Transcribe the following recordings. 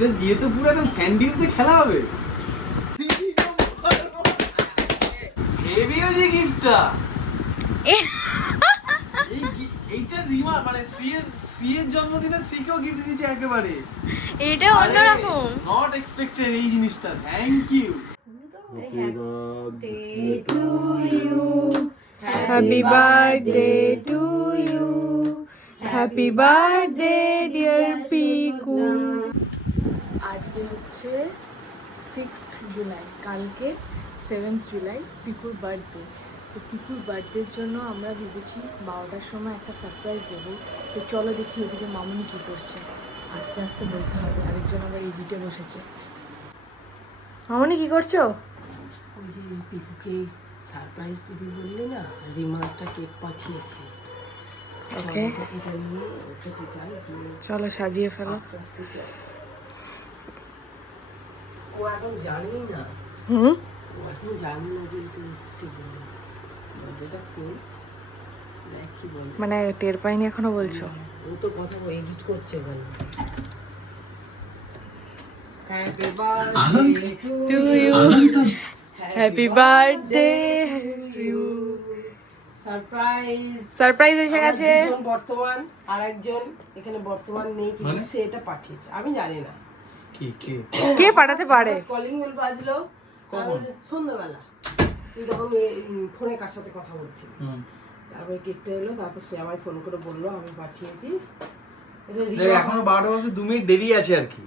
আজকে দিয়ে তো পুরো একদম স্যান্ডউইচে খেলা হবে। হেভি হয়েছে গিফটটা। এইটা রিমা মানে শ্রীয়ের জন্মদিনে শ্রীকেও গিফট দিয়েছে একেবারে। এটা অন্যরকম। নট এক্সপেক্টেড এই জিনিসটা। Thank you. Happy birthday to you, happy birthday dear Piku. আজকে হচ্ছে 6th জুলাই, কালকে 7th জুলাই পিকুর বার্থডে। তো পিকুর বার্থডের জন্য আমরা ভেবেছি 12টার সময় একটা সারপ্রাইজ দেবো। তো চলো দেখি ওদিকে মামুনি কী করছে, আস্তে আস্তে বলতে হবে। আরেকজন আবার এডিটে বসেছে। মামুনি কী করছো? ওই যে পিকুকে সারপ্রাইজ দিবি বললি না, রিমা একটা কেক পাঠিয়েছে। ওকে, এটা নিয়ে ওর কাছে যাই, গিয়ে চলো সাজিয়ে ফেলো। আস্তে আস্তে যাই। ও এখন জানেই না, হুম, ও এখন জানি না যে এটা এসছে বলে। দরজাটা খোল, দেখ কি বলে। মানে টের পাইনি এখনো বলছো? ও তো কথা এডিট করছে বলে। Happy birthday to you, happy birthday you. Surprise surprise এসে গেছে। বর্তমান আর একজন এখানে বর্তমান নেই, কিন্তু সে এটা পাঠিয়েছে। আমি জানি না কি কি কে পাঠাতে পারে। কলিং বেল বাজলো কখন? সন্ধ্যাবেলা, তুই তখন ফোনে কার সাথে কথা বলছিস। তারপরে কেকটা এলো, তারপর সে আমায় ফোন করে বললো আমি পাঠিয়েছি। এটা এখনো 12টা বাজে, 2 মিনিট দেরি আছে আর কি।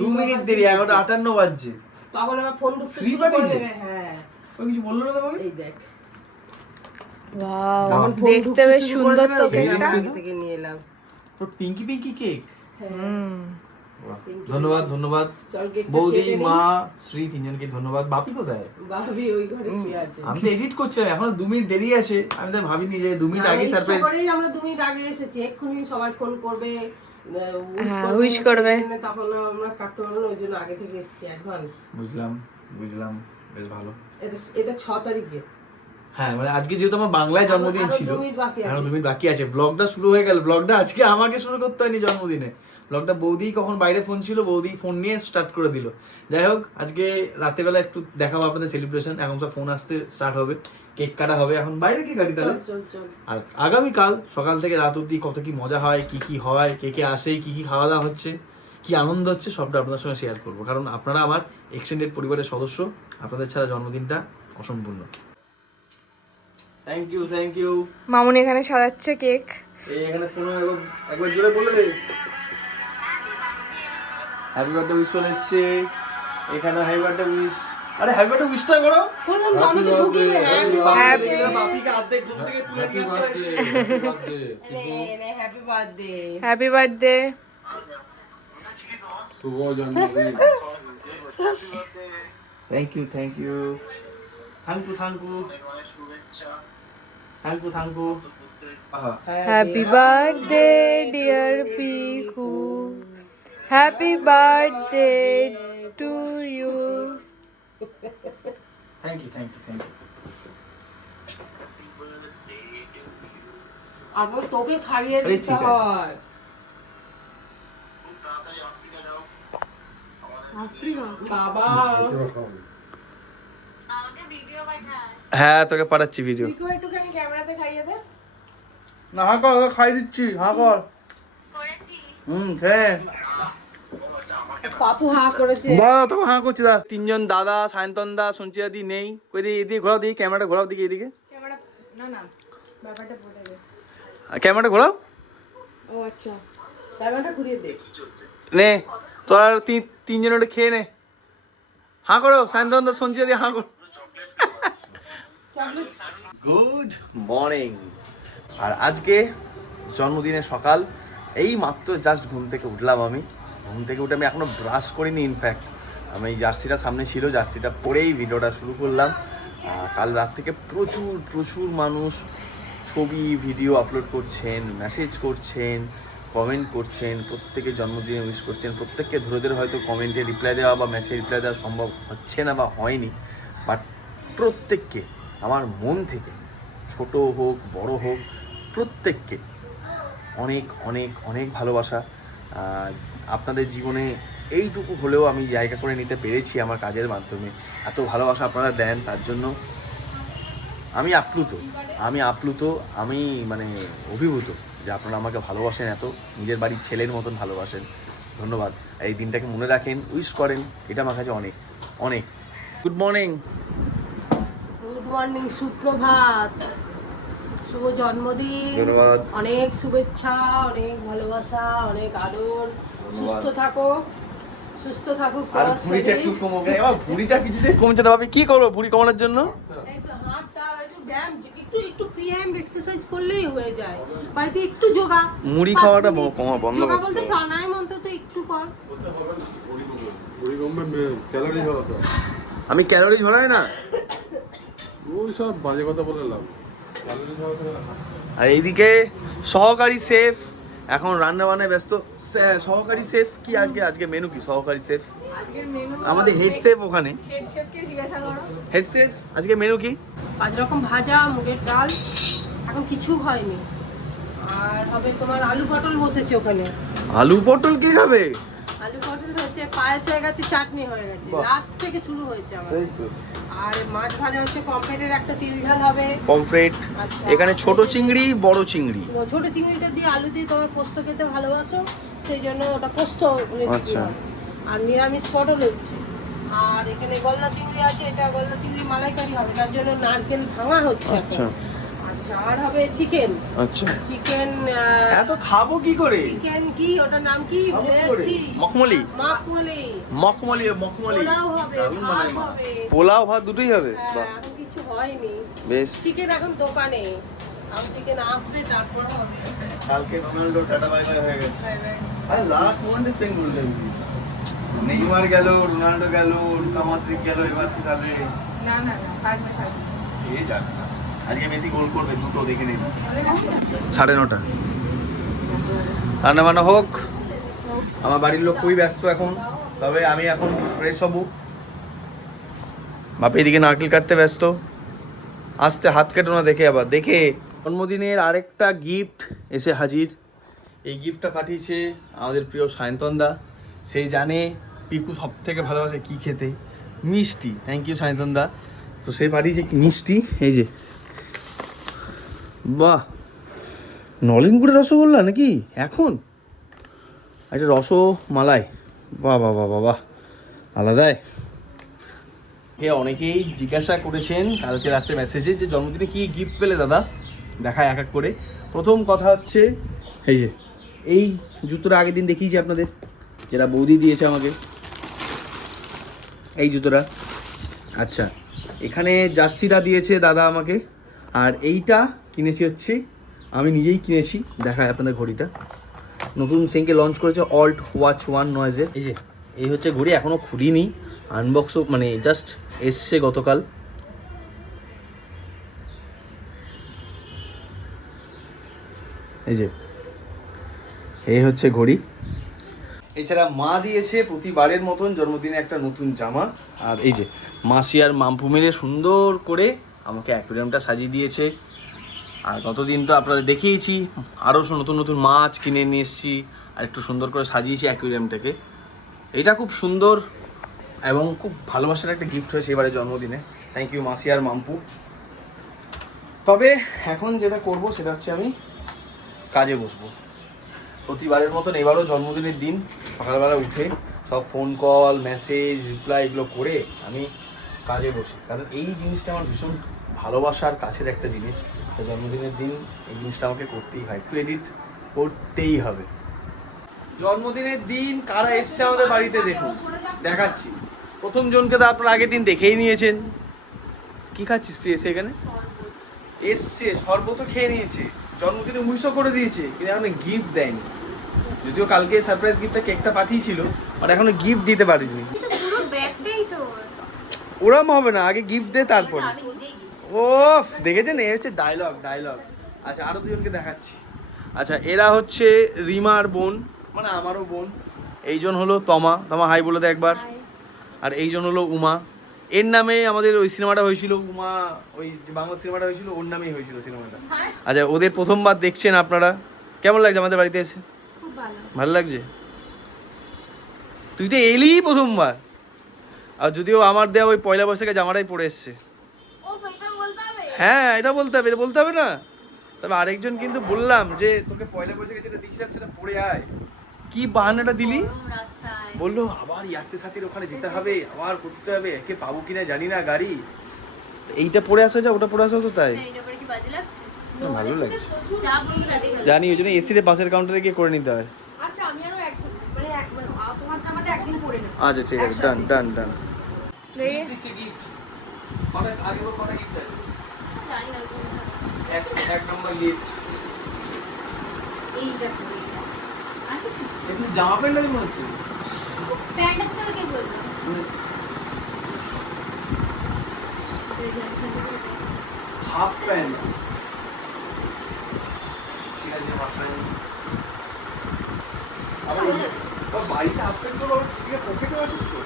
2 মিনিট দেরি, 11:58 বাজছে। তখন আমার ফোন শ্রী পাঠিয়েছে? হ্যাঁ, ও কিছু বললো না তোমাকে? এই দেখ ওয়াও, তখন ফোন দেখতে বেশ সুন্দর তো কেকটা। থেকে নিয়ে এলাম। তো পিঙ্কি পিঙ্কি কেক। হুম, ধন্যবাদ ধন্যবাদ চল কেকটা বৌদি, কেটে নিই। মা, শ্রী, তিনজনকে ধন্যবাদ। বাপি কোথায়? ভাবি ওই ঘরে শুয়ে আছে। আমি তো এডিট করছিলাম, এখনো 2 মিনিট দেরি আছে। আমি তো ভাবিনি যে 2 মিনিট আগে সারপ্রাইজ। আমরা 2 মিনিট আগে এসেছি, এক্ষুনি সবাই ফোন করবে, উইশ করবে। তখন আমরা কাটতে পারবো না, ওই জন্য আগে থেকে এসেছি অ্যাডভান্স। বুঝলাম বুঝলাম, বেশ ভালো। এটা 6 তারিখে। হ্যাঁ মানে আজকে যেহেতু আমার বাংলায় জন্মদিন আরো ছিল, 2 মিনিট বাকি আছে। এখন 2 মিনিট বাকি আছে। ব্লগটা শুরু হয়ে গেল। ব্লগটা আজকে আমাকে শুরু করতে হয়নি জন্মদিনে। ব্লগটা বৌদি কখন বাইরে ফোন ছিল, বৌদি ফোন নিয়ে স্টার্ট করে দিল। যাই হোক, আজকে রাতেরবেলা একটু দেখাবো আপনাদের সেলিব্রেশন। এখন সব ফোন আসতে স্টার্ট হবে, কেক কাটা হবে। এখন বাইরে কেক কাটি তাহলে। চল আর আগামীকাল সকাল থেকে রাত অবধি কত কি মজা হয়, কি কি হয়, কে কে আসে, কি কি খাওয়া দাওয়া হচ্ছে, কি আনন্দ হচ্ছে, সবটা আপনাদের সঙ্গে শেয়ার করবো। কারণ আপনারা আমার এক্সটেন্ডেড পরিবারের সদস্য, আপনাদের ছাড়া জন্মদিনটা অসম্পূর্ণ। Thank you thank you. মামুনি এখানে সাজাচ্ছে কেক। এই এখানে ফোন একবার জোরে বলে দে। হ্যাপি বার্থডে উইশ চলে এসছে। এখানে হ্যাপি বার্থডে উইশ। আরে হ্যাপি বার্থডে উইশটা করো। বললাম তো আমি তো ঢুকি না। বাপিকে অর্ধেক ঘুম থেকে তুলে নিয়ে আসতে হ্যাপি বার্থডে। Happy birthday. শুভ জন্মদিন। Thank you thank you thank you thank you thank you thank you. Happy birthday dear Piku, happy birthday to you. Thank you thank you thank you. আগে তোকে খাইয়ে আরে দিতে ঠিক আছে। হয়। বাবা হ্যাঁ তোকে পাঠাচ্ছি ভিডিও। পিকু একটুখানি ক্যামেরাতে খাইয়ে দে। না হা কর, খাই দিচ্ছি, হা কর। হ্যাঁ পাপু হা করেছে। দাদা তোকে হা করছি। দাদা তিনজন, দাদা, সায়ন্তন দা, সঞ্চিতা দি নেই। কই দি এদিকে ঘোরাও, দিই ক্যামেরাটা ঘোরাও, দিকে এদিকে ক্যামেরা না ব্যাপারটা বলে দে। ক্যামেরাটা ঘোরাও। ও আচ্ছা, ক্যামেরাটা ঘুরিয়ে দে। নে তোর তিনজন ওটা খেয়ে নে। হা করো, সায়ন্তন দা, সঞ্চিতা দি হা করো। Good morning. আর আজকে জন্মদিনের সকাল, এই মাত্র জাস্ট ঘুম থেকে উঠলাম। আমি ঘুম থেকে উঠে আমি এখনো ব্রাশ করিনি। ইনফ্যাক্ট আমি এই জার্সিটা সামনে ছিল, জার্সিটা পরেই ভিডিওটা শুরু করলাম। কাল রাত থেকে প্রচুর মানুষ ছবি ভিডিও আপলোড করছেন, মেসেজ করছেন, কমেন্ট করছেন, প্রত্যেকের জন্মদিনে উইশ করছেন। প্রত্যেককে ধরে হয়তো কমেন্টে রিপ্লাই দেওয়া বা মেসেজ রিপ্লাই দেওয়া সম্ভব হচ্ছে না বা হয়নি, বাট প্রত্যেককে আমার মন থেকে, ছোট হোক বড় হোক, প্রত্যেককে অনেক অনেক অনেক ভালোবাসা। আপনাদের জীবনে এইটুকু হলেও আমি জায়গা করে নিতে পেরেছি আমার কাজের মাধ্যমে। এত ভালোবাসা আপনারা দেন, তার জন্য আমি আপ্লুত, আমি মানে অভিভূত যে আপনারা আমাকে ভালোবাসেন, এত নিজের বাড়ির ছেলের মতন ভালোবাসেন। ধন্যবাদ। আর এই দিনটাকে মনে রাখেন, উইশ করেন, এটা আমার কাছে অনেক অনেক। Good morning. গুড মর্নিং, সুপ্রভাত, শুভ জন্মদিন। ধন্যবাদ। অনেক শুভেচ্ছা, অনেক ভালোবাসা, অনেক আদর। সুস্থ থাকুক আর তোমার ভুঁড়িটা শরীর। একটু কমুক। এবার ভুঁড়িটা কিছুতেই কমছে না ভাবি, কি করবো ভুঁড়ি কমানোর জন্য? একটু হাত দাও, একটু ব্যায়াম, একটু ফ্রি হ্যান্ড এক্সারসাইজ করলেই হয়ে যায়। বাড়িতে একটু যোগা, মুড়ি 5 খাওয়াটা মিনিট কমা বন্ধ যোগা করতে বলতে হবে। প্রাণায়াম অন্তত একটু কর। ক্যালোরি ঝরাতো আমি ক্যালোরি ঝরাই না। ওই সব বাজে কথা বলে লাভ। ক্যালোরি ঝরাতে আর এইদিকে সহকারী শেফ এখন রান্না বান্নায় ব্যস্ত। সহকারী শেফ কি আজকে মেনু কি? সহকারী শেফ আজকের মেনু আমাদের হেড শেফ ওখানে। হেড শেফকে জিজ্ঞাসা করো। হেড শেফ আজকে মেনু কি? 5 রকম ভাজা, মুগের ডাল, এখন কিছু হয়নি। আর হবে তোমার আলু পটল বসেছে ওখানে। আলু পটল কে খাবে? আলু পটল হচ্ছে, পায়েস হয়ে গেছে, চাটনি হয়ে গেছে, বাহ। লাস্ট থেকে শুরু হয়েছে আমার। এই তো আর মাছ ভাজা হচ্ছে, পমফ্রেটের একটা তিল ঝাল হবে। পমফ্রেট। আচ্ছা। এখানে ছোট চিংড়ি, বড় চিংড়ি। ছোট চিংড়িটা দিয়ে আলু দিয়ে তোমার পোস্ত খেতে ভালোবাসো, সেই জন্য ওটা পোস্ত রেসিপি আচ্ছা। হবে। আর নিরামিষ পটল হচ্ছে। আর এখানে গলদা চিংড়ি আছে, এটা গলদা চিংড়ি মালাইকারি হবে, তার জন্য নারকেল ভাঙা হচ্ছে এখন। আচ্ছা আচ্ছা, আর হবে চিকেন। আচ্ছা। চিকেন এত খাবো কি করে? চিকেন কি ওটার নাম কি খাবো ভুলে কি করে? যাচ্ছি। মখমলি। মাখমলি। মখমলি। পোলাও হবে, দারুণ ভাত বানায় মা। হবে। পোলাও ভাত দুটোই হবে? হ্যাঁ, বাহ, এখন কিছু হয়নি। বেশ। চিকেন এখন দোকানে, আর চিকেন আসবে তারপর হবে। কালকে রোনাল্ডো টাটা বাই বাই হয়ে গেছে। আর লাস্ট মোমেন্টে স্পেন গোল দিয়েছে। নেইমার গেল, রোনাল্ডো গেল, লুকা মডরিচ গেল, এবার কি তাহলে না না না, থাকবে। কে জানে। আজকে মেসি গোল করবে, দুটো দেখে নিন। 9:30 রান্না বান্না হোক। আমার বাড়ির লোক খুবই ব্যস্ত এখন, তবে আমি এখন ফ্রেশ হব। বাপি এদিকে নারকেল কাটতে ব্যস্ত। আস্তে হাত কেটো না, দেখে জন্মদিনের আরেকটা গিফট এসে হাজির। এই গিফটটা পাঠিয়েছে আমাদের প্রিয় সায়ন্তনদা। সেই জানে পিকু সব থেকে ভালোবাসে কি খেতে, মিষ্টি। থ্যাংক ইউ সায়ন্তনদা। তো সে পাঠিয়েছে মিষ্টি, এই যে বাহ, নলেনগুড়ের রসগোল্লা নাকি এখন? একটা রসমালাই, বাহ বাহ বাহ বাহ বাহ, আলাদাই। অনেকেই জিজ্ঞাসা করেছেন কালকে রাতে মেসেজে যে জন্মদিনে কি গিফট পেলে দাদা, দেখায় এক এক করে। প্রথম কথা হচ্ছে এই যে এই জুতোটা আগের দিন দেখিয়েছি আপনাদের, যেটা বৌদি দিয়েছে আমাকে, এই জুতোটা। আচ্ছা, এখানে জার্সিটা দিয়েছে দাদা আমাকে। আর এইটা কিনেছি হচ্ছে আমি নিজেই কিনেছি, দেখায় আপনাদের ঘড়িটা। নতুন সেনকে লঞ্চ করেছে অল্ট ওয়াচ 1 নয়েজের। এই যে এই হচ্ছে ঘড়ি, এখনও খুলিনি, আনবক্সও মানে জাস্ট এসছে গতকাল। এই যে এই হচ্ছে ঘড়ি। এছাড়া মা দিয়েছে প্রতিবারের মতন জন্মদিনে একটা নতুন জামা। আর এই যে মাসি আর মাম্পু মিলে সুন্দর করে আমাকে অ্যাকোয়ারিয়ামটা সাজিয়ে দিয়েছে। আর গতদিন তো আপনাদের দেখিয়েছি, আরও নতুন নতুন মাছ কিনে নিয়ে এসেছি, আর একটু সুন্দর করে সাজিয়েছি অ্যাকোয়ারিয়ামটাকে। এটা খুব সুন্দর এবং খুব ভালোবাসার একটা গিফট হয়েছে এবারে জন্মদিনে। থ্যাংক ইউ মাসি আর মাম্পু। তবে এখন যেটা করব সেটা হচ্ছে আমি কাজে বসবো প্রতিবারের মতন। এবারও জন্মদিনের দিন সকালবেলা উঠে সব ফোন কল, মেসেজ, রিপ্লাই এগুলো করে আমি কাজে বসি, কারণ এই জিনিসটা আমার ভীষণ ভালোবাসার কাছের একটা জিনিস। তো জন্মদিনের দিন এই জিনিসটা আমাকে করতেই হয়, একটু এডিট করতেই হবে। জন্মদিনের দিন কারা এসছে আমাদের বাড়িতে দেখুন, দেখাচ্ছি। প্রথম জনকে তো আপনারা আগের দিন দেখেই নিয়েছেন। কি খাচ্ছিস তুই এসে এখানে? এসছে শরবতও খেয়ে নিয়েছে, জন্মদিনে উইশও করে দিয়েছে, কিন্তু এখনো গিফট দেয়নি। যদিও কালকে সারপ্রাইজ গিফটটা কেকটা পাঠিয়েছিল, আর এখনো গিফট দিতে পারিনি। পুরো ব্যাগটাই তো ওরম হবে না, আগে গিফট দে তারপর। আমি নিজেই গিফট। ওফ, দেখেছেন এই হচ্ছে ডায়লগ। আচ্ছা, আরো দুজনকে দেখাচ্ছি। আচ্ছা, এরা হচ্ছে রিমার বোন, মানে আমারও বোন। এইজন হলো তমা, হাই বলে দে একবার। আর এইজন হলো উমা। এর নামে আমাদের ওই সিনেমাটা হয়েছিল, উমা, ওই যে বাংলা সিনেমাটা হয়েছিল ওর নামেই হয়েছিল সিনেমাটা। আচ্ছা, ওদের প্রথমবার দেখছেন আপনারা। কেমন লাগছে আমাদের বাড়িতে এসে? খুব ভালো। ভালো লাগছে? তুই তো এলি প্রথমবার। আর যদিও আমার দেওয়া ওই পয়লা বৈশাখে জামাটাই পরে এসছে। হ্যাঁ এটা বলতে হবে, এটা বলতে হবে না। তবে আরেকজন কিন্তু বললাম যে তোকে পয়লা বৈশাখে যেটা দিয়েছিলাম সেটা পরে আয়, কি বাহানাটা দিলি? বললো আবার ইয়াত্রে সাথীর ওখানে যেতে হবে, আবার করতে হবে, একে পাবো কিনা জানি না গাড়ি। তো এইটা পরে আসা যা, ওটা পরে আসা তো তাই না, ভালো লাগছে। জানি ওই জন্য এসি রে বাসের কাউন্টারে গিয়ে করে নিতে হয়। আচ্ছা আমি আরো তোমার জামাটা একদিন পরে নেব। আচ্ছা ঠিক আছে, ডান ডান ডান। এক নম্বর গিফট জামা প্যান্ট আছে মনে হচ্ছে, হাফ প্যান্ট। ঠিক আছে হাফ প্যান্ট। আবার বাড়িতে হাফ প্যান্ট করবো, দিকে পকেটও আছে তো।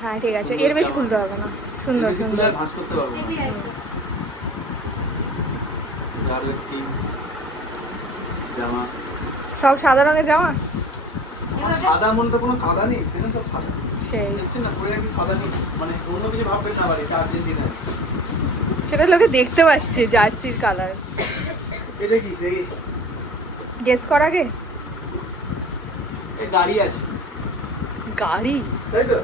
হ্যাঁ ঠিক আছে, এর বেশি খুলতে হবে না। সুন্দর সুন্দর ভাঁজ করতে পারবো না। আর একটি জামা, সব সাদা রঙের জামা। সাদা মনে তো কোনো কাদা নেই, সেটা সব সাদা। সেই দেখছেন না পরে আমি সাদা নেই, মানে অন্য কিছু ভাববেন না, আবার এটা আর্জেন্টিনা। সেটা লোকে দেখতে পাচ্ছে জার্সির কালার। এটা কি দেখি, গেস কর আগে। এই গাড়ি আছে, গাড়ি? তাই তো।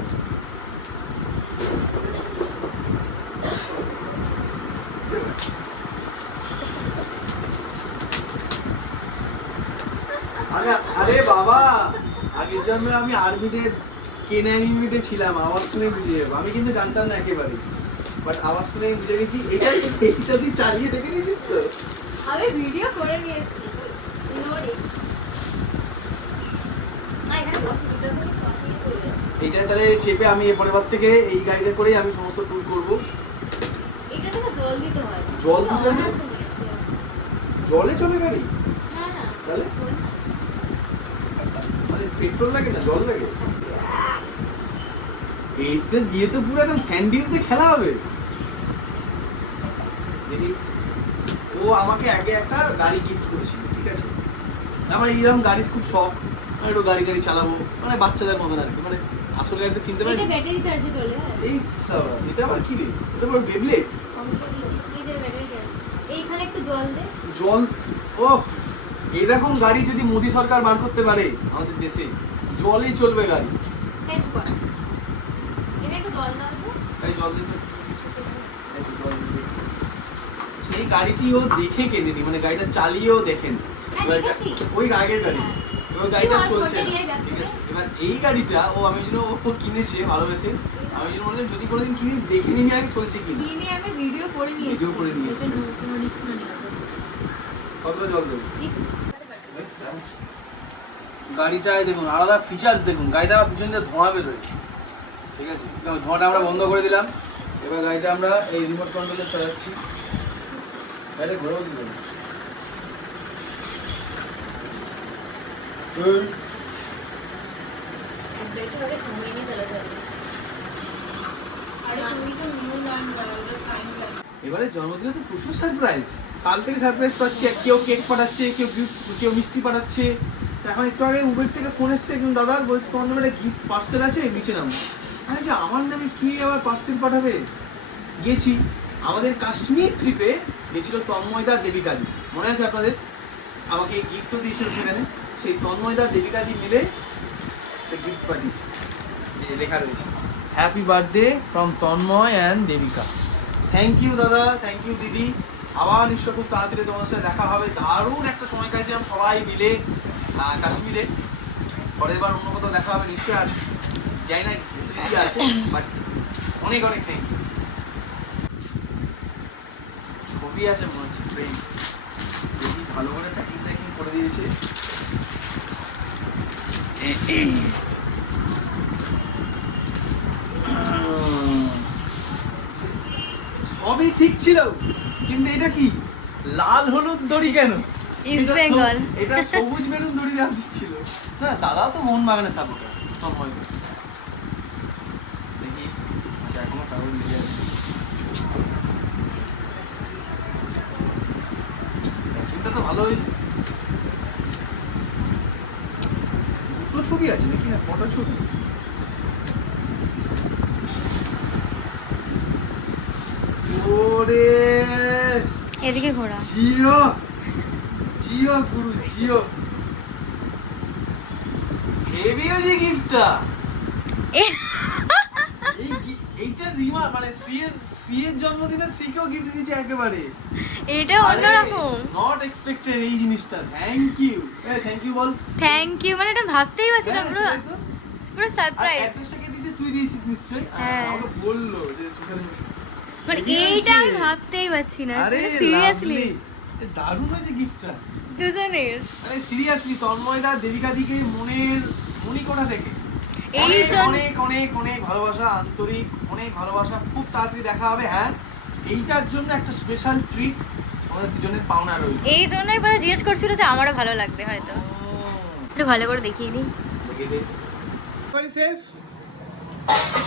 আরে বাবা, আগের জন্মে আমি আর্মিতে কেনান ইউনিটে ছিলাম, আওয়াজ শুনে বুঝে যাবো। আমি কিন্তু জানতাম না একেবারে, বাট আওয়াজ শুনে বুঝে গেছি। এটা তুই চালিয়ে দেখে নিয়েছিস তো? আমি ভিডিও করে নিয়েছি। এইটা তাহলে চেপে আমি এরপরের বার থেকে এই গাড়িটা করেই আমি সমস্ত ট্যুর করবো। এটা থেকে জল দিতে হয়। জল দিতে হয়? জলে চলে গাড়ি? না না, তাহলে মানে পেট্রোল লাগে না, জল লাগে? এইটা দিয়ে তো পুরো একদম স্যান্ডউইচে খেলা হবে। দেখি, ও আমাকে আগে একটা গাড়ি গিফট করেছিল, ঠিক আছে? আমার এইরকম গাড়ির খুব শখ, মানে একটু গাড়ি গাড়ি চালাবো, মানে বাচ্চাদের মতন আর কি। মানে আসল গাড়ি তো কিনতে পারি। এটা ব্যাটারি চার্জে চলে। এই সাবাস, এটা আবার কি রে? এটা আবার বেবলেট। এই যে ব্যাটারি চার্জ, এইখানে একটু জল দে। জল, ওফ, এরকম গাড়ি যদি মোদি সরকার বার করতে পারে আমাদের দেশে, জলেই চলবে গাড়ি। হেড কর, এটা একটু জল দাও তো। এই জল দিতে, সেই গাড়িটি ও দেখে কেনেনি, মানে গাড়িটা চালিয়েও দেখেন। ওই আগের গাড়ি, ওই গাড়িটা চলছে না, ঠিক আছে? এবার এই গাড়িটা ও আমি জন্য ও কিনেছে ভালোবেসে, আমি জন্য বললাম যদি কোনোদিন কিনি দেখে নিবি আগে চলছে কিনা। দিনে আমি ভিডিও করে নিয়েছি। ভিডিও করে নিয়েছি। এতে কোনো রিস্ক না নেওয়া। কতটা জল দেবো? গাড়িটায় দেখুন আলাদা ফিচার্স, দেখুন গাড়িটা পিছন দিয়ে ধোঁয়া বেরোয়, ঠিক আছে? ধোঁয়াটা আমরা বন্ধ করে দিলাম। এবার গাড়িটা আমরা এই রিমোট কন্ট্রোলে চালাচ্ছি। গাড়িটা ঘোরাও দিলাম। ব্রেকটা হবে সময় নিয়ে চালাতে হবে। আরে তুমি তো নিউ লার্ন যাওয়ার টাইম লাগে। এবারে জন্মদিনে তো প্রচুর সারপ্রাইজ, কাল থেকে সারপ্রাইজ পাচ্ছি। কেউ কেক পাঠাচ্ছে, কেউ মিষ্টি পাঠাচ্ছে। এখন একটু আগে উবের থেকে ফোন এসছে একজন দাদা, বলছে তোমার নামে একটা গিফট পার্সেল আছে, নিচে নাম। আমি যে আমার নামে কি আবার পার্সেল পাঠাবে? গেছি আমাদের কাশ্মীর ট্রিপে গেছিল তন্ময়দা দেবিকাদি, মনে আছে আপনাদের? আমাকে গিফটও দিয়েছিল সেখানে। সেই তন্ময়দা দেবিকাদি মিলে একটা গিফট পাঠিয়েছে, লেখা রয়েছে happy birthday from Tanmoy and Debika. Thank you দাদা, থ্যাংক ইউ দিদি। আবার নিশ্চয় খুব তাড়াতাড়ি তোমার সাথে দেখা হবে। দারুণ একটা সময় কাটিয়েছিলাম সবাই মিলে কাশ্মীরে। পরের বার অন্য কোথাও দেখা হবে নিশ্চয়ই। আর যাই না কি আছে, বাট অনেক অনেক থ্যাংক ইউ। ছবি আছে মনে হচ্ছে ট্রেন, দেখি ভালো করে প্যাকিং ট্যাকিং করে দিয়েছে। সবই ঠিক ছিল, কিন্তু এটা কি লাল হলুদ দড়ি কেন? ইস্ট বেঙ্গল। এটা সবুজ মেরুন দড়ি দেওয়া ছিল না। দাদাও তো মোহনবাগানের সাপোর্টার, তন্ময়। দেখি আচ্ছা এখনো কাগজ লেগে আছে। প্যাকিংটা তো ভালো হয়েছে। ফটোশুট। ওরে এদিকে ঘোরা। জিও জিও গুরু জিও, হেভি হয়েছে গিফটটা। এইটা রিমা মানে শ্রীয়ের জন্মদিনে শ্রীকেও গিফট দিয়েছে একেবারে। এটা অন্যরকম। নট এক্সপেক্টেড এই জিনিসটা। Thank you. থ্যাংক ইউ বল। থ্যাংক ইউ মানে এটা ভাবতেই পারছি না, পুরো পুরো সারপ্রাইজ। অ্যাড্রেসটাকে দিতে তুই দিয়েছিস নিশ্চয়ই। হ্যাঁ। আমাকে বললো যে সোশ্যাল মিডিয়া। মানে এইটা আমি ভাবতেই পারছি না, আরে সিরিয়াসলি। দারুণ হয়েছে গিফটটা। দুজনের আরে সিরিয়াসলি তন্ময়দা দেবিকা দিকে মনি কোথা থেকে এই অনেক জন্য অনেক অনেক অনেক ভালোবাসা, আন্তরিক অনেক ভালোবাসা। খুব তাড়াতাড়ি দেখা হবে। হ্যাঁ, এইটার জন্য একটা স্পেশাল ট্রিট আমাদের দুজনের পাওনা রইল। এই জন্যই বোধহয় জিজ্ঞেস করছিল যে আমারও ভালো লাগবে হয়তো। একটু ভালো করে দেখিয়ে দিই। সহকারী সেফ,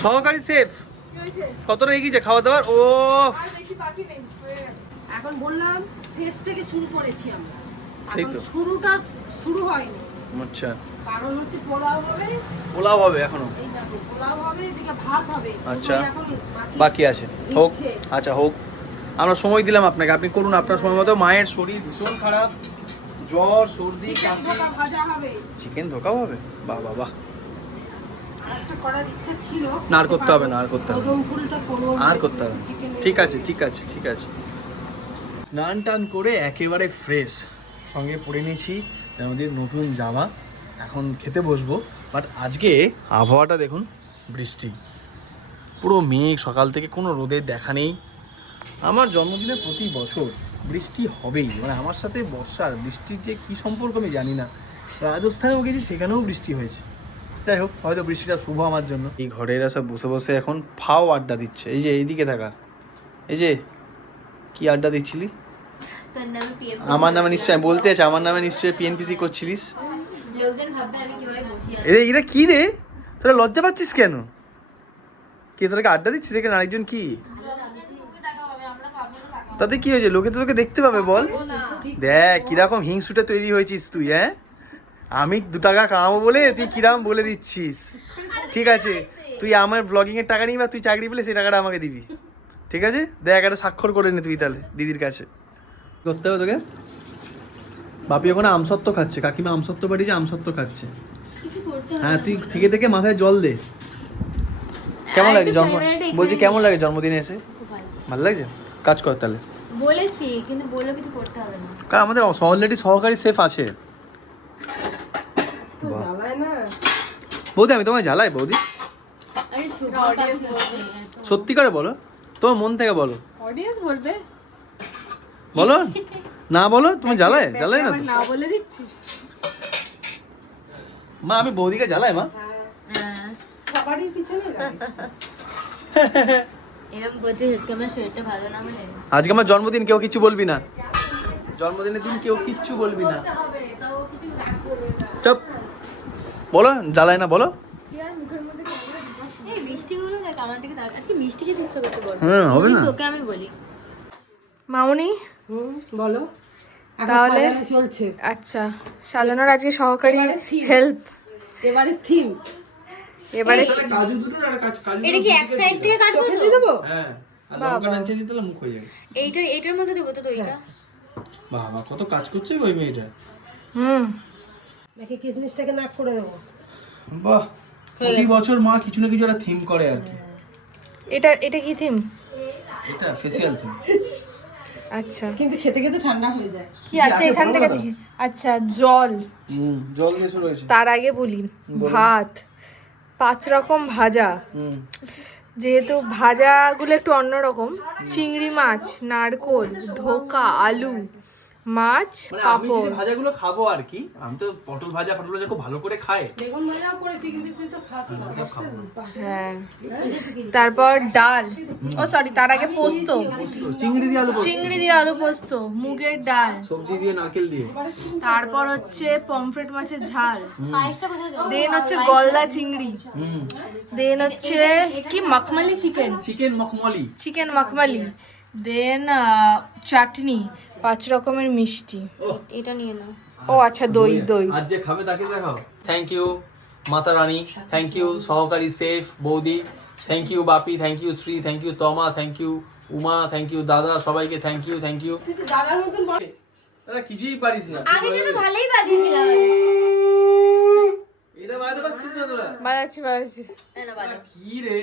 সহকারী সেফ কতটা এগিয়েছে খাওয়া দাওয়ার? ও এখন বললাম শেষ থেকে শুরু করেছি আমরা, সেই এখন তো। শুরুটা শুরু হয়নি। আচ্ছা, কারণ হচ্ছে পোলাও হবে, পোলাও হবে এখনো? এই দেখো পোলাও হবে, এদিকে ভাত হবে। আচ্ছা। দুটোই এখন বাকি আছে, হোক। দিচ্ছে। আচ্ছা হোক, আমরা সময় দিলাম আপনাকে, আপনি করুন আপনার সময় মতো। মায়ের শরীর ভীষণ খারাপ, জ্বর সর্দি চিকেন কাশি। ধোকা ভাজা হবে। চিকেন ধোকাও হবে? বাহ বাহ বাহ। আরেকটা করার ইচ্ছা ছিল, না, আর করতে হবে না, আর করতে হবে না। কদম ফুলটা করবো, আর করতে হবে না। চিকেন ঠিক আছে ঠিক আছে ঠিক আছে। স্নান টান করে একেবারে ফ্রেশ, সঙ্গে পরে নিয়েছি আমাদের নতুন জামা। এখন খেতে বসবো। বাট আজকে আবহাওয়াটা দেখুন, বৃষ্টি, পুরো মেঘ, সকাল থেকে কোনো রোদের দেখা নেই। আমার জন্মদিনে প্রতি বছর বৃষ্টি হবেই, মানে আমার সাথে বর্ষার বৃষ্টির যে কী সম্পর্ক আমি জানি না। রাজস্থানেও গেছি, সেখানেও বৃষ্টি হয়েছে। যাই হোক, হয়তো বৃষ্টিটা শুভ আমার জন্য। এই ঘরেরা সব বসে বসে এখন ফাও আড্ডা দিচ্ছে। এই যে এইদিকে থাকা, এই যে কি আড্ডা দিচ্ছিলি? আমার নামে নিশ্চয় বলতে আছে, আমার নামে নিশ্চয়ই পিএনপিসি করছিলিস। লোকজন ভাববে আমি কিভাবে বসি আছি। এরা কি রে, তোরা লজ্জা পাচ্ছিস কেন? কে তোরাকে আড্ডা দিচ্ছিস এখানে? আরেকজন কি, তাতে কি হয়েছে? লোকে তো তোকে দেখতে পাবে, বল। দেখ কিরকম হিংসুটে তৈরি হয়েছিস তুই। হ্যাঁ, আমি 2 টাকা কামাবো বলে তুই কিরাম বলে দিচ্ছিস। ঠিক আছে, তুই আমার ব্লগিং এর টাকা নিবি, বা তুই চাকরি পেলে সেই টাকাটা আমাকে দিবি। ঠিক আছে, দেখ একটা স্বাক্ষর করে নে তুই তাহলে দিদির কাছে। করতে হবে তোকে। বাপি ওখানে আমসত্ব খাচ্ছে, কাকিমা আমসত্ব পাঠিয়েছে, আমসত্ব খাচ্ছে। কিছু করতে হবে হ্যাঁ, না। তুই থেকে থেকে মাথায় জল দে। কেমন লাগে জন্ম, বলছি কেমন লাগে জন্মদিনে এসে? খুব ভালো। ভালো লাগছে? কাজ কর তাহলে। বলেছি কিন্তু বললো কিছু করতে হবে না। কারণ আমাদের অলরেডি সহকারী সেফ আছে। তো জ্বালায় না। বৌদি, আমি তোমায় জ্বালাই বৌদি? আরে শুভ কাজ করছে, এত- সত্যি করে বলো, তোমার মন থেকে বলো। অডিয়েন্স বলবে বলো না, বলো তুমি জ্বালায় জ্বালাই না তো? না বলে দিচ্ছিস। মা আমি বৌদিকে জ্বালাই মা? হ্যাঁ, সবারই পিছনে লাগিস। এরকম বলছিস আজকে আমার শরীরটা ভালো না বলে। আজকে আমার জন্মদিন, কেউ কিচ্ছু বলবি না। জন্মদিনের দিন কেউ কিচ্ছু বলবি না। হবে, তাও কিছু রাগ করবে না। চুপ, বলো জ্বালাই না, বলো। এই মিষ্টিগুলো দেখ আমার দিকে তাক। আজকে মিষ্টি খেতে ইচ্ছা করতে বল। হ্যাঁ, হবে না? তোকে আমি বলি। মামনি বলো। এখন তাহলে? সাজানো চলছে। আচ্ছা, সাজানোর আজকে সহকারী এবারে theme। হেল্প। এবারে থিম এবারে কাজু দুটো আর কাজু এটা কি এক সাইড থেকে কাটবো চোখে তো? দিয়ে দেবো। হ্যাঁ, আর লঙ্কা নাড়ছে দিতে মুখ হয়ে যাবে। এইটার মধ্যে দেবো তো দইটা? বাবা কত কাজ করছে ওই মেয়েটা। হুম নাকি কিশমিশটাকে নাক করে দেবো। বাহ, প্রতি বছর মা কিছু না কিছু একটা থিম করে আর কি। এটা কি থিম? এটা ফেসিয়াল থিম। আচ্ছা, কিন্তু খেতে খেতে ঠান্ডা হয়ে যায়। কি আছে এখান থেকে দেখি। আচ্ছা, জল। জল দিয়ে শুরু হয়েছে। তার আগে বলি, ভাত, 5 রকম ভাজা। যেহেতু ভাজাগুলো একটু অন্যরকম, চিংড়ি মাছ, নারকোল, ধোকা, আলু, মাছ, মানে আমি যে পাঁপড়। ভাজাগুলো খাবো আর কি, আমি তো পটল ভাজা খুব ভালো করে খাই। বেগুন ভাজাও করেছি কিন্তু তুই তো খাস না। সব খাবো না। হ্যাঁ, তারপর ডাল। ও সরি, তার আগে পোস্ত, পোস্ত, চিংড়ি দিয়ে আলু পোস্ত, চিংড়ি দিয়ে আলু পোস্ত, মুগের ডাল, সবজি দিয়ে নারকেল দিয়ে। তারপর হচ্ছে পমফ্রেট মাছের ঝাল, পায়েসটা কোথায় দেবো? দেন হচ্ছে গলদা চিংড়ি, হুম, দেন হচ্ছে কি মখমালি চিকেন, চিকেন মখমলি। চিকেন মখমালি, দেন চাটনি, 5 রকমের মিষ্টি। এটা নিয়ে নাও। ও আচ্ছা, দই। আজ যে খাবে তাকে দেখাও। Thank you. মাতা রানী থ্যাংক ইউ, সহকারী সেফ বৌদি thank you, Bapi thank you, Shri thank you, Tama thank you, Uma thank you, দাদা সবাইকে থ্যাংক ইউ। তুই তো দাদার মতন বল। দাদা কিছুই পারিস না, আগে তো ভালোই বাজিয়েছিলাম। এটা বাজাতে পারছিস না তোরা? বাজাচ্ছি না বাজা। কি রে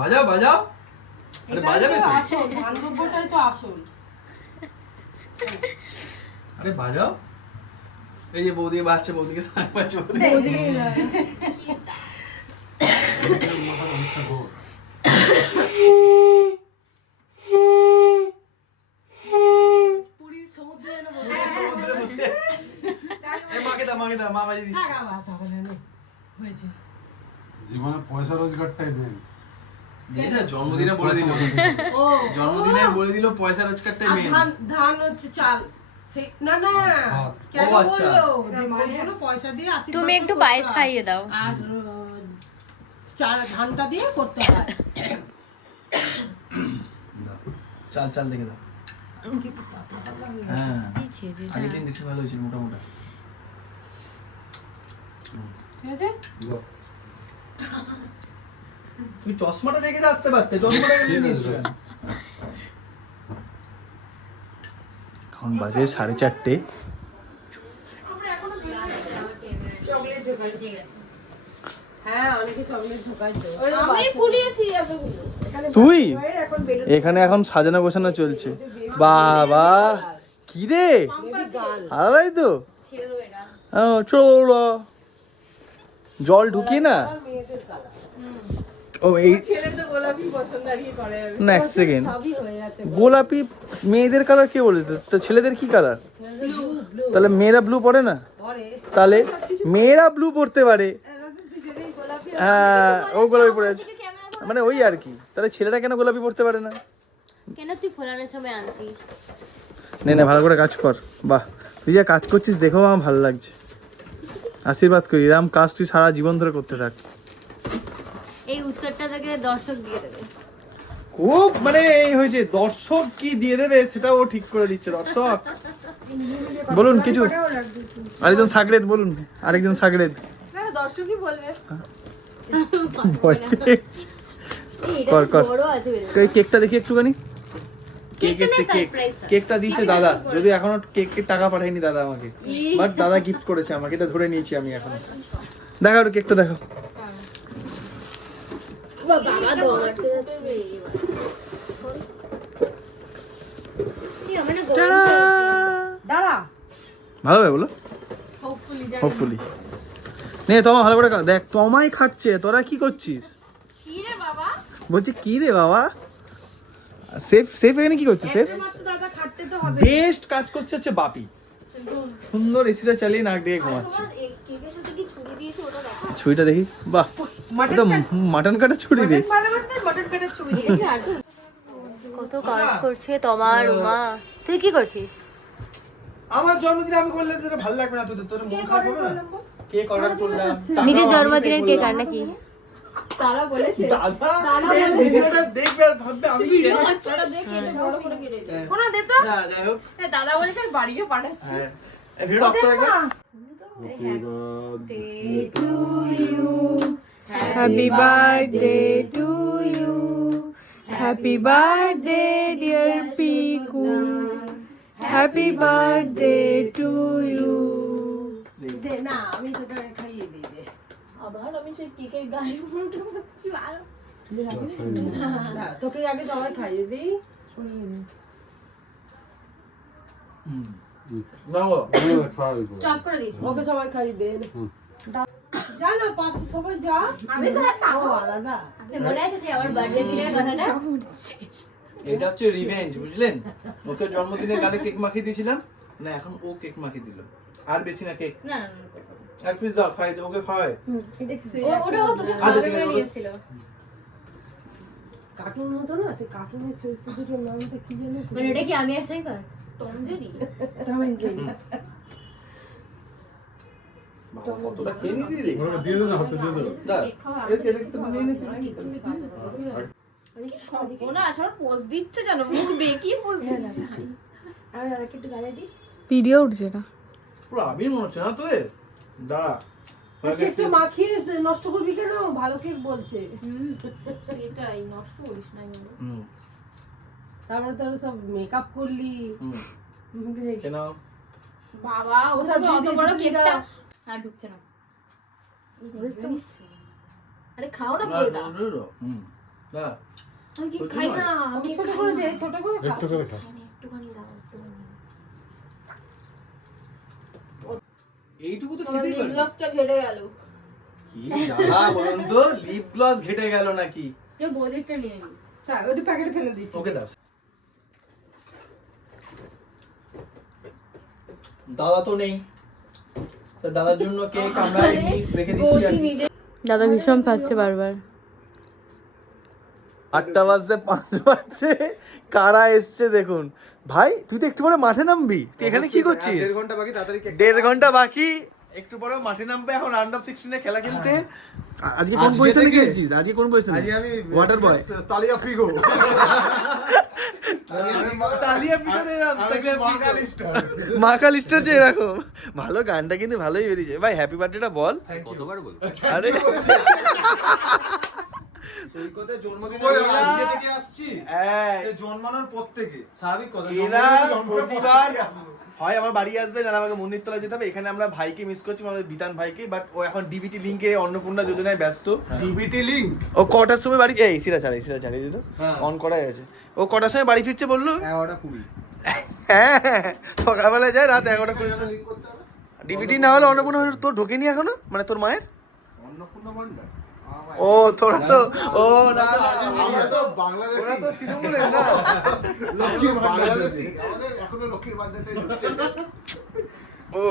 বাজাও বাজাও, আরে বাজাবে তো, আসল বান্ধবটাই তো আসল। আরে বাজাও। এই যে বৌদি বাজছে, বৌদিকে সাং বাজছে, পুরীর সমুদ্রে যেন সমুদ্রে বসে মাকে দা মা বাজিয়ে দিচ্ছে। হয়েছে। জীবনে পয়সা রোজগারটাই মেন। জন্মদিনে বলে দিল, ও জন্মদিনে বলে দিল পয়সা রোজগারটাই আর মেন। ধান হচ্ছে চাল। সেই না না কেন ও আচ্ছা। বললো যে ওই জন্য পয়সা দিয়ে আশীর্বাদ তুমি একটু করতে পায়েস হয়। খাইয়ে দাও। আর চাল ধানটা দিয়ে করতে হয়। চাল চাল দেখে দাও। হ্যাঁ এই ছেলেটা। আগের দিন বেশি ভালো হয়েছিল মোটামুটি। ঠিক আছে? তুই চশমাটা রেখে আসতে পারতে, চশমাটা রেখে নিয়ে এসছো কেন? এখন বাজে 4:30। হ্যাঁ অনেকে চকলেট ঢোকাইতো। আমি ফুলিয়েছি তুই এখানে এখন সাজানো গোছানো চলছে। বাবা কি রে আলাদাই তো, চলো জল ঢুকিয়ে না। ও এই ছেলে তো গোলাপি পছন্দ আর কি করে। না এক সেকেন্ড, সবই হয়ে যাচ্ছে। গোলাপি মেয়েদের কালার কে বলে তো ছেলেদের কি কালার? তাহলে মেয়েরা ব্লু পরে না? পরে তাহলে মেয়েরা ব্লু পরতে পারে। হ্যাঁ ও গোলাপি পরে আছে, মানে ওই আর কি। তাহলে ছেলেরা কেন গোলাপি পরতে পারে না? কেন তুই ফোলানোর সময় আনছিস? নে ভালো করে কাজ কর। বাহ তুই যা কাজ করছিস দেখেও আমার ভালো লাগছে। আশীর্বাদ করি এরকম কাজ তুই সারা জীবন ধরে করতে থাক। এই উত্তরটা তোকে দর্শক দিয়ে দেবে। খুব মানে এই হয়েছে, দর্শক কি দিয়ে দেবে সেটাও ও ঠিক করে দিচ্ছে। দর্শক বলুন কিছু, আরেকজন সাগরেদ বলুন, আরেকজন সাগরেদ না দর্শকই বলবে। ভয় পেয়েছে। এটা কর, কর। বড় আছে বেশ। এই কেকটা দেখি একটুখানি। কেক কেকটা এসছে, না কেক surprise টা। কেকটা দিয়েছে দাদা, যদি এখনো কেকের টাকা পাঠায়নি দাদা আমাকে, বাট দাদা গিফট করেছে আমাকে, এটা ধরে নিয়েছি আমি এখন। দেখাও একটু কেকটা দেখাও। বাবা দৌড়াতে যাচ্ছে। দাঁড়া ভালো হবে বলো, হোপফুলি হোপফুলি। নে তোমা ভালো করে দেখ, তোমাই খাচ্ছে, তোরা কি করছিস? কি রে বাবা? বলছি কি রে বাবা? সেফ সেফ এখানে কি করছে? সেফ দাদা খাটতে তো হবে। বেস্ট কাজ করছে হচ্ছে বাপি, সুন্দর এসিটা চালিয়ে নাক ডেকে ঘুমাচ্ছে। কেকের সাথে কি ছুরি দিয়েছে ওটা দেখো। ছুরিটা দেখি, বাহ তো মাটন কাটা ছুরি রে। মটন কাটার ছবি কত কাজ করছে তোমার উমা। তুই কি করছিস? আমার জন্মদিনে আমি করলে তোর ভালো লাগবে না, তোর মন খারাপ হবে না? কেক অর্ডার করলাম, নিজের জন্মদিনের কেক আর নাকি? তারা বলেছে দাদা এই ভিডিওটা দেখবে আর ভাববে আমি কেন। ওটা দেখে এটা বড় করে কেটে দে। শোনা দে তো। না যাই হোক, দাদা বলেছে আমি বাড়ি গিয়ে পাঠাচ্ছি। হ্যাঁ এই ভিডিওটা অফ করে একবার। Happy birthday to you. Happy birthday dear Piku. Happy birthday to you. দে না আমি তোকে খাইয়ে দিই দে। আবার আমি সেই কেকের গায়ে উল্টো করছি আর না তোকে আগে সবাই খাইয়ে দিই। সরিয়ে নে। নাও স্টপ করে দিস। ওকে সবাই খাইয়ে দে। যা না পাশে সবাই যা। আমি তো আর পাবো আলাদা। মনে আছে সেই আমার বার্থডে দিনের কথাটা? এটা হচ্ছে রিভেঞ্জ, বুঝলেন? ওকে জন্মদিনে গালে কেক মাখিয়ে দিয়েছিলাম, না এখন ও কেক মাখিয়ে দিল। আর বেশি না কেক, না এক পিস দাও, খাই দাও, ওকে খাওয়াই। ওটাও তোকে আচ্ছা, খাওয়াবে ঠিক আছে, বলে নিয়েছিল। কার্টুন হতো না সে কার্টুনের চরিত্র দুটোর নামটা কি জানো? মানে এটা কি আমি আর সেই কর Tom Jerry? Tom and Jerry. কতটা খেয়ে নিবি রে? ওরা দিয়ে দে না, হাতে দিয়ে দে। দা, এটা তো নিয়ে নে তুই। আমি কি সব ওনা আসার পোজ দিচ্ছে জানো, মুখ বেঁকিয়ে পোজ দিচ্ছে। আমি আরেকটু একটু গালে দিই। ভিডিও উঠছে না। পুরো আবির মনে হচ্ছে না তোদের? দাঁড়া কেকটা মাখিয়ে নষ্ট করবি কেন? ভালো কেক বলছে। এটাই নষ্ট করিস না এগুলো। হুম তারপরে তোর সব মেকআপ করলি। হুম কেন? বাবা ও ওসব সব অত দিয়ে বড় দিদি কেকটা দিদা। আর ঢুকছে না। আরে খাও না পুরোটা। হুম দাঁড়া আমি কি খাই না, আমি ছোট করে দে, ছোট করে খা। একটু করে খা। একটুখানি দাও, একটুখানি। এইটুকু তো আমার খেতেই লিপ পারবি। গ্লসটা ঘেটে গেল। কি জ্বালা বলুন তো, লিপ গ্লস ঘেটে গেল নাকি? যে বদিকটা নিয়ে নি। ওটা প্যাকেটে ফেলে দিচ্ছি। ওকে দাও। দাদা তো নেই, তা দাদার জন্য কেক আমরা এমনি রেখে দিচ্ছি আর কি। দাদা ভীষণ খাচ্ছে বারবার। 8টা বাজতে 5 বাজছে, কারা এসছে দেখুন। ভাই তুই তো একটু পরে মাঠে নামবি, তুই এখানে কি করছিস? 1.5 ঘন্টা বাকি, তাড়াতাড়ি কেক। 1.5 ঘন্টা বাকি, একটু পরে মাঠে নামবে এখন রাউন্ড অফ 16 এ খেলা খেলতে। আজকে কোন আজকে পজিশনে থেকে? খেলছিস? আজকে কোন পজিশনে? আজকে আমি ওয়াটার বয়। তালিয়া ফ্রিগো। তালিয়া পিঠা দে না, মাখা লিস্ট আছে এরকম। ভালো, গানটা কিন্তু ভালোই বেরিয়েছে ভাই। হ্যাপি বার্থডেটা বল। কতবার বলবো? আরে সৈকতের জন্মদিনে ওই আমি আজকে থেকে আসছি। হ্যাঁ, সে জন্মানোর পর থেকে স্বাভাবিক কথা। এরা জন্মদিনে প্রতিবার আসবো। হয় আমার বাড়ি আসবে, না আমাকে মন্দির তলায় যেতে হবে। এখানে আমরা ভাইকে মিস করছি, আমাদের বিতান ভাইকে, বাট ও এখন ডিবিটি লিংকে অন্নপূর্ণা যোজনায় ব্যস্ত। ডিবিটি লিংক ও কটার সময় বাড়ি, এই সিরা ছাড়িয়ে দিত, হ্যাঁ। অন করাই আছে। ও কটার সময় বাড়ি ফিরছে বললো? 11:20। হ্যাঁ, সকালবেলায় যায়, রাত 11:20 সময়। লিংক করতে হবে। ডিবিটি না হলে অন্নপূর্ণা তোর ঢোকেনি এখনো, মানে তোর মায়ের? অন্নপূর্ণা ভান্ডার। ও তোরা তো, ও না আমরা তো বাংলাদেশী। ওরা তো তৃণমূলের না। লক্ষ্মীর বাংলাদেশী। আমাদের এখনো লক্ষ্মীর ভান্ডারটাই ঢুকছে। ও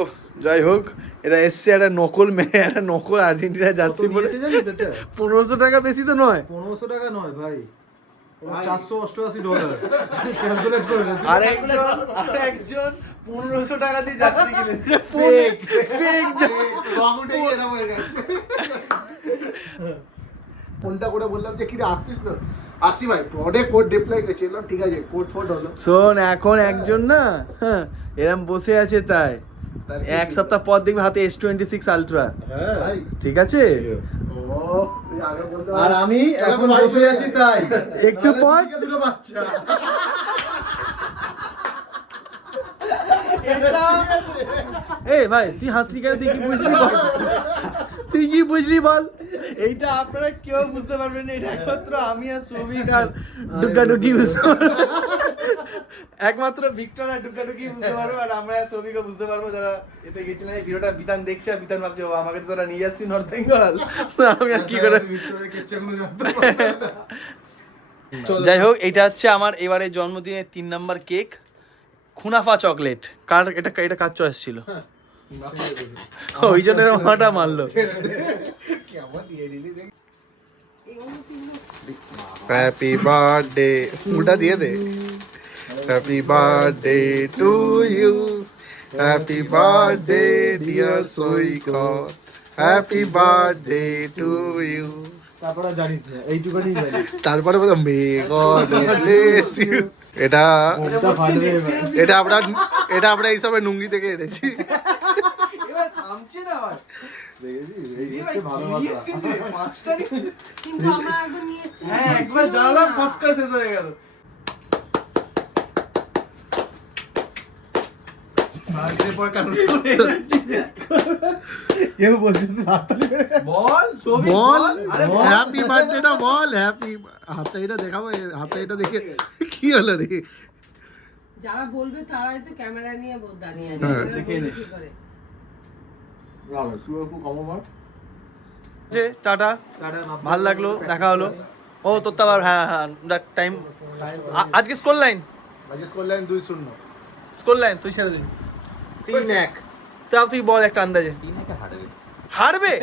যাই হোক, এটা এসছে একটা নকল মেয়ে, একটা নকল আর্জেন্টিনা জার্সি পরে। 1500 টাকা বেশি তো নয়। 1500 টাকা নয় ভাই, $488 ক্যালকুলেট করে নে। আরেকজন 1500 টাকা দিয়ে জার্সি কিনেছে। ফেক রঙটা কি এরকম হয়ে গেছে? ফোনটা করে বললাম যে কি রে আসছিস তো? আসি ভাই, পরে কোড ডিপ্লাই করেছিলাম, ঠিক আছে কোড ফোড হলো। শোন, এখন একজন না, হ্যাঁ এরম বসে আছে, তাই তার কি এক সপ্তাহ পর দেখবি হাতে S26 আলট্রা। হ্যাঁ, ভাই, ঠিক আছে, ও তুই আগে বলতে আর আমি এখন বসে আছি তাই। একটু পর দুটো বাচ্চা। এই ভাই তুই হাসলি কেন? তুই কি বুঝলি বল? তুই কি বুঝলি বল? এইটা আপনারা কেউ বুঝতে পারবেন না, এটা একমাত্র আমি আর শ্রমিক আর ডুকাডুকি বুঝতে পারবো। একমাত্র ভিক্টর আর ডুকাডুকি বুঝতে পারবো, আর আমরা আর শ্রমিকও বুঝতে পারবো যারা এতে গেছিলাম। এই ভিডিওটা বিতান দেখছে, আর বিতান ভাবছে ও আমাকে তো তোরা নিয়ে আসছি নর্থ বেঙ্গল, আমি আর কি করে। ভিক্টোরিয়া কেচ্চাগুলো জানতে পারবে না। যাই হোক, এটা হচ্ছে আমার এবারে জন্মদিনের 3 নাম্বার কেক, খুনাফা চকলেট। কার এটা? এটা কার চয়েস ছিল? ওই জন্য মাটা মারলো। কেমন দিয়ে দিলি দেখ। হ্যাপি বার্থডে, মুটা দিয়ে দে। Happy birthday to you, happy birthday dear Saikat, happy birthday to you. তারপরে জানিস না, এইটুকুনি জানি। তারপরে বলো মে গড ব্লেস ইউ। এটা ওটা ফাটবে এবার। এটা আমরা এইসবে নুঙ্গি থেকে এনেছি। এই হচ্ছে ভালোবাসা। কিন্তু আমরা একদম নিয়ে এসেছি। হ্যাঁ, একবার জ্বালালাম, ফসকা শেষ হয়ে গেল। কেউ বলছিস হাততালি করে। বল সবই বল, বল। আরে হ্যাপি বার্থডেটা বল। হ্যাপি হাতে এটা দেখাবো, হাতে এটা দেখে কি হলো রে? যারা বলবে তারাই তো ক্যামেরা নিয়ে দাঁড়িয়ে আছে। হ্যাঁ, এরা দেখে বলবে নে। কি করে? রাবে, তুই একটু কমো মার। টাটা, ভাল লাগলো, দেখা হলো। ও তোর তো আবার, হ্যাঁ হ্যাঁ টাইম। আজকে স্কোর লাইন, রাজেশ করলেন 2-0। স্কোর লাইন তুই ছেড়ে দিন। 3-1। তাও তুই বল একটা আন্দাজে। হারবে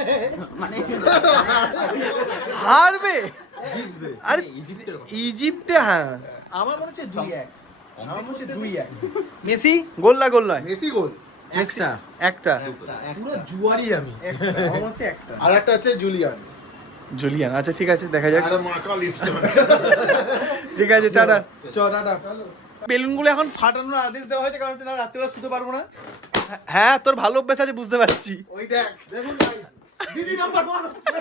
হারবে আরে ইজিপ্টে, হ্যাঁ আমার মনে হচ্ছে 2-1। আমার মনে হচ্ছে 2-1। মেসি গোল না গোল নয়? মেসি গোল। একটা একটা পুরো জুয়ারি আমি আমার হচ্ছে একটা। আর একটা আছে জুলিয়ান জুলিয়ান, আচ্ছা ঠিক আছে, দেখা যাক। আরে মাকা লিস্ট ঠিক আছে, টাটা। টাটা। বেলুনগুলো এখন ফাটানোর আদেশ দেওয়া হয়েছে, কারণ হচ্ছে না রাত্রিবেলা শুতে পারবো না। হ্যাঁ, তোর ভালো অভ্যাস আছে, বুঝতে পারছি। ওই দেখ দেখুন guys, দিদি নাম্বার 1 হচ্ছে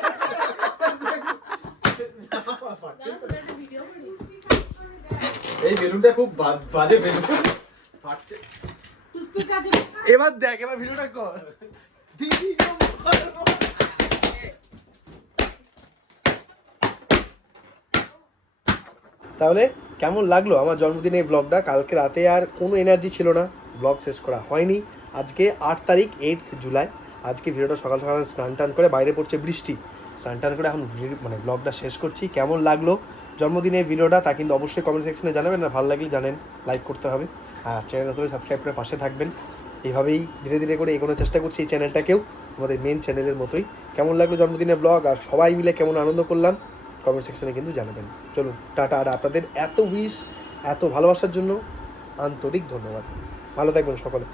এই বেলুনটা খুব বাজে বেলুন। ফাটছে। টুথপিক আছে এবার দেখ, এবার ভিডিওটা কর। তাহলে কেমন লাগলো আমার জন্মদিনের এই ব্লগটা? কালকে রাতে আর কোনো এনার্জি ছিল না, ব্লগ শেষ করা হয়নি। আজকে 8 তারিখ 8 জুলাই। আজকে ভিডিওটা সকাল সকাল স্নান টান করে, বাইরে পড়ছে বৃষ্টি, স্নান টান করে এখন মানে ব্লগটা শেষ করছি। কেমন লাগলো জন্মদিনের ভিডিওটা তা কিন্তু অবশ্যই কমেন্ট সেকশনে জানাবেন, আর ভালো লাগলে জানেন লাইক করতে হবে, আর চ্যানেল নতুন সাবস্ক্রাইব করে পাশে থাকবেন। এইভাবেই ধীরে ধীরে করে এগোনোর চেষ্টা করছি এই চ্যানেলটাকেও আমাদের মেন চ্যানেলের মতোই। কেমন লাগলো জন্মদিনের ব্লগ আর সবাই মিলে কেমন আনন্দ করলাম কমেন্ট সেকশনে কিন্তু জানাবেন। চলুন টাটা। আর আপনাদের এত উইশ, এত ভালোবাসার জন্য আন্তরিক ধন্যবাদ। ভালো থাকবেন সকলে।